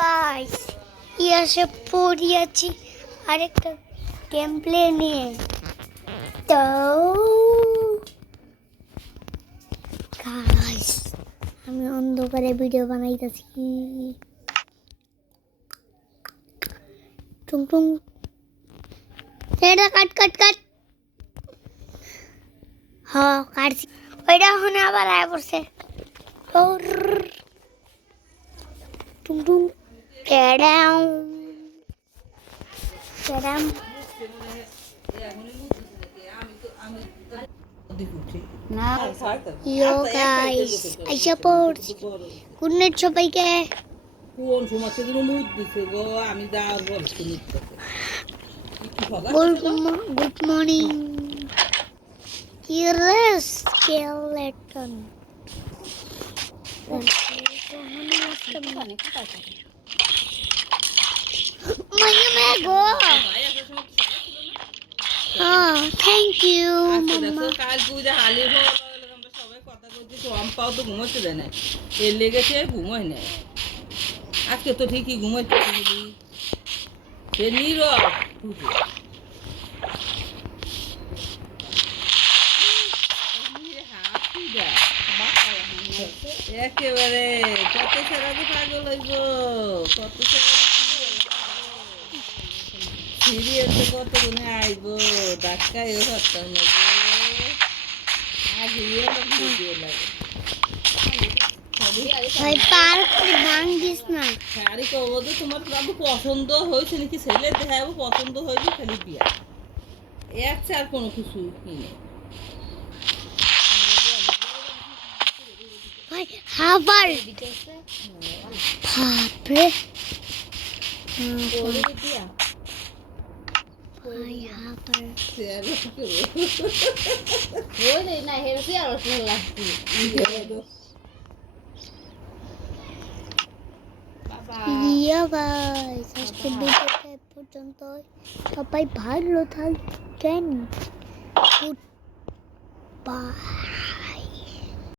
Guys এসে পড়িয়েছি আরেকটা game play নিয়ে। তো গাইস আমি অন্ধকারে ভিডিও বানাইতেছি। টুং টুং এটা কাট কাট কাট। হ্যাঁ কাটছি। ওইটা এখন আবার আয় পড়ছে। টুং টুং ট্যাডাম ট্যাডাম। ইয়ো গাইস আইসা পড়ছি। গুড নাইট সবাইকে। কোন সময় থেকে মুড দিছে গো আমি যা বলছি গুড মর্নিং কিরেস স্কেলেটন। মাইয়া মে গো। হ্যাঁ থ্যাংক ইউ মাম্মা। কাল পূজা হালি আমরা সবাই কথা বলছি সোম পাও তো ঘুমোতে দেয় না এর লেগেছে ঘুমোয় না আজকে তো ঠিকই ঘুমোচ্ছে সে নীরব একেবারে কত সেরা তো পাগল হইব কত সিরিয়াল তো কত গুনে আইব ডাক্কায় হতাম না আজ ভিডিও লাগে ভাই পার করে ভাঙ দিস না। শাড়ি কব তো তোমার বাবু পছন্দ হয়েছে নাকি ছেলে হ্যাঁ পছন্দ হয়েছে খালি বিয়া এক চার কোনো কিছু কিনে ভাই হাবার বাপরে ভাই হাবার ইয়া গাইস আজকে ভিডিওটা এই পর্যন্ত। সবাই ভালো থাকবেন। Good bye.